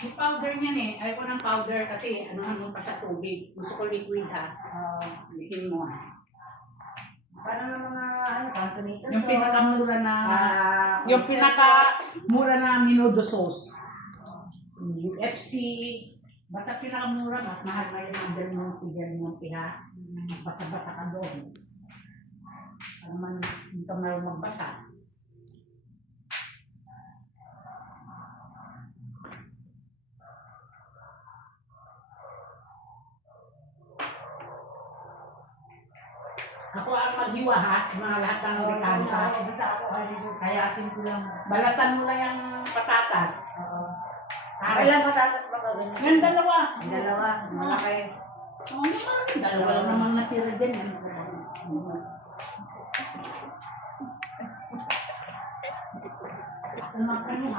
Yung powder niyan eh. Ayaw ko ng powder kasi ano pa sa tubig. Gusto ko liquid ha. Bikin mo ha. Parang mga ano, tomato Yung pinakamura na yung pinakamura na menudo sauce. UFC, basta pinakamura, mas mahal na yung Del Monte ha. Basa-basa ka doon. Ano man, hindi ka meron magbasa. Ako ang maghiwa ha, mga lahat ng Amerikano sa akin. Basta ako, kaya atin ko lang. Balatan mo lang yung patatas. Ilang patatas ba ka ganyan? Yung dalawa. Dalawa, malaki. Oo naman, dalawa lang naman natira din. Ano ka niya?